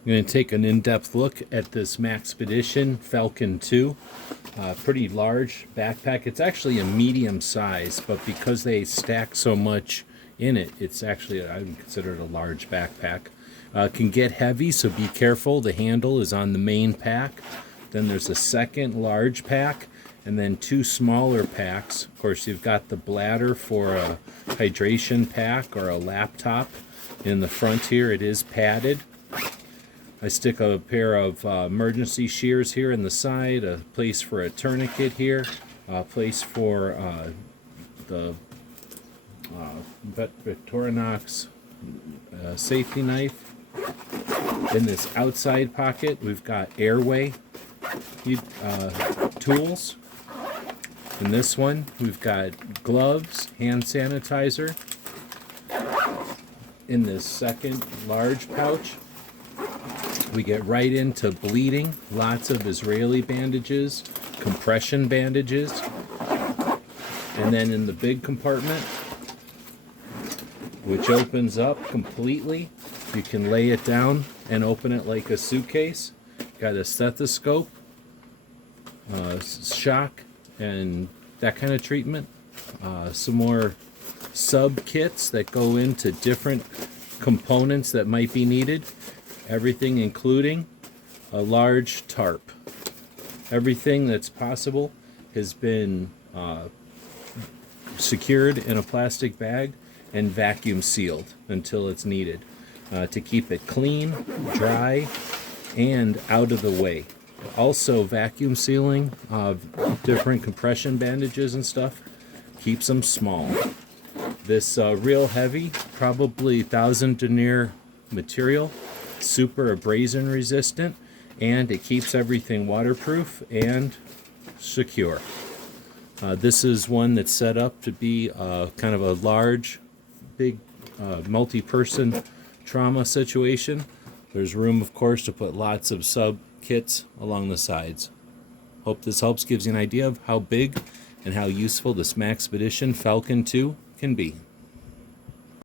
I'm going to take an in-depth look at this Maxpedition Falcon-II. Pretty large backpack. It's actually a medium size, but because they stack so much in it, it's actually, I would consider it a large backpack. Can get heavy, so be careful. The handle is on the main pack. Then there's a second large pack, and then two smaller packs. Of course, you've got the bladder for a hydration pack or a laptop. In the front here, it is padded. I stick a pair of emergency shears here in the side, a place for a tourniquet here, a place for the Victorinox safety knife. In this outside pocket, we've got airway tools. In this one, we've got gloves, hand sanitizer. In this second large pouch, we get right into bleeding, lots of Israeli bandages, compression bandages. And then in the big compartment, which opens up completely, you can lay it down and open it like a suitcase. Got a stethoscope, shock, and that kind of treatment. Some more sub kits that go into different components that might be needed. Everything including a large tarp. Everything that's possible has been secured in a plastic bag and vacuum sealed until it's needed to keep it clean, dry, and out of the way. Also, vacuum sealing of different compression bandages and stuff keeps them small. This real heavy, probably 1,000 denier material, super abrasion resistant, and it keeps everything waterproof and secure. This is one that's set up to be kind of a large, big, multi-person trauma situation. There's room, of course, to put lots of sub kits along the sides. Hope this helps, gives you an idea of how big and how useful this Maxpedition Falcon-II can be.